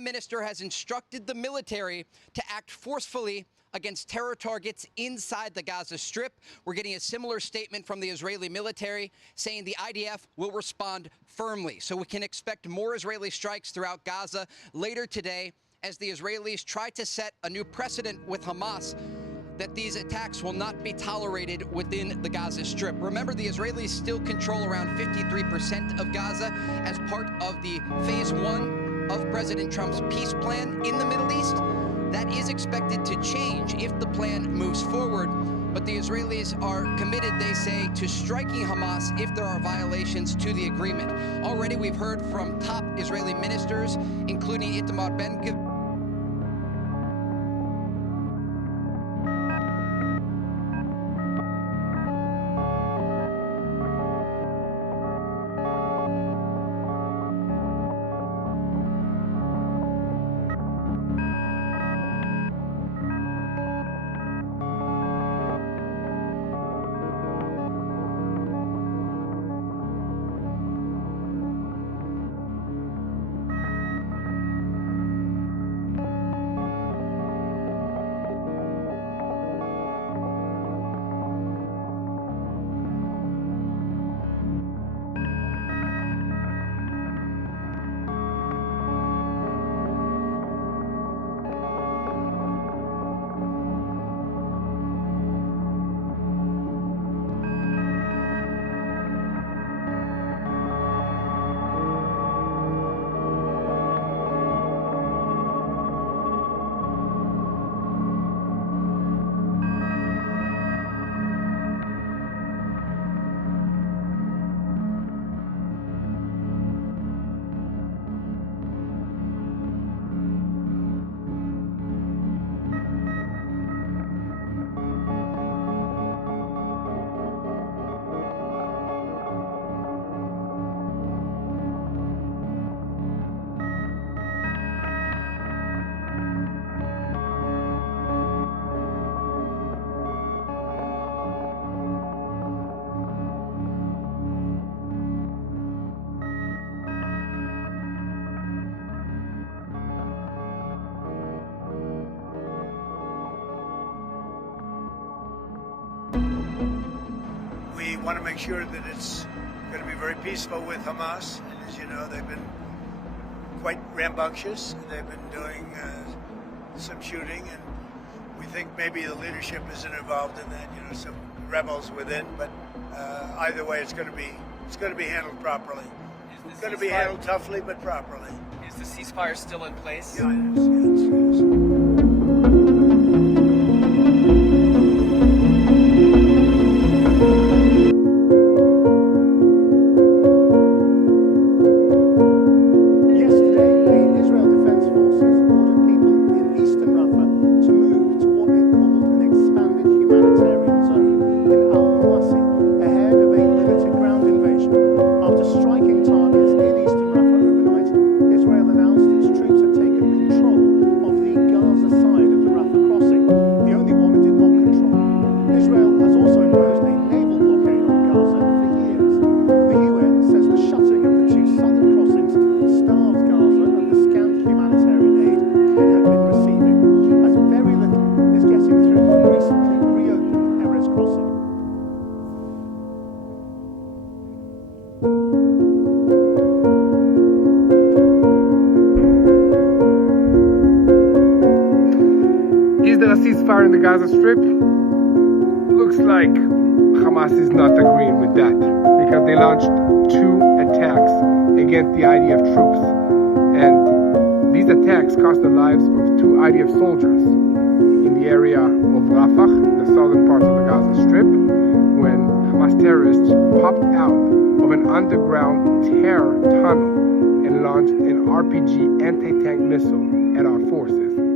Prime Minister has instructed the military to act forcefully against terror targets inside the Gaza Strip. We're getting a similar statement from the Israeli military saying the IDF will respond firmly. So we can expect more Israeli strikes throughout Gaza later today as the Israelis try to set a new precedent with Hamas that these attacks will not be tolerated within the Gaza Strip. Remember, the Israelis still control around 53% of Gaza as part of the phase 1 of President Trump's peace plan in the Middle East. That is expected to change if the plan moves forward, but the Israelis are committed, they say, to striking Hamas if there are violations to the agreement. Already we've heard from top Israeli ministers, including Itamar Ben-Gvir. We want to make sure that it's going to be very peaceful with Hamas. And as you know, they've been quite rambunctious. They've been doing some shooting, and we think maybe the leadership isn't involved in that. You know, some rebels within. But either way, it's going to be handled properly. It's going to be handled toughly, but properly. Is the ceasefire still in place? Yeah, it is. Is there a ceasefire in the Gaza Strip? Looks like Hamas is not agreeing with that because they launched 2 attacks against the IDF troops, and these attacks cost the lives of 2 IDF soldiers in the area of Rafah, the southern parts of the Gaza Strip, when Hamas terrorists popped out of an underground terror tunnel and launched an RPG anti-tank missile at our forces.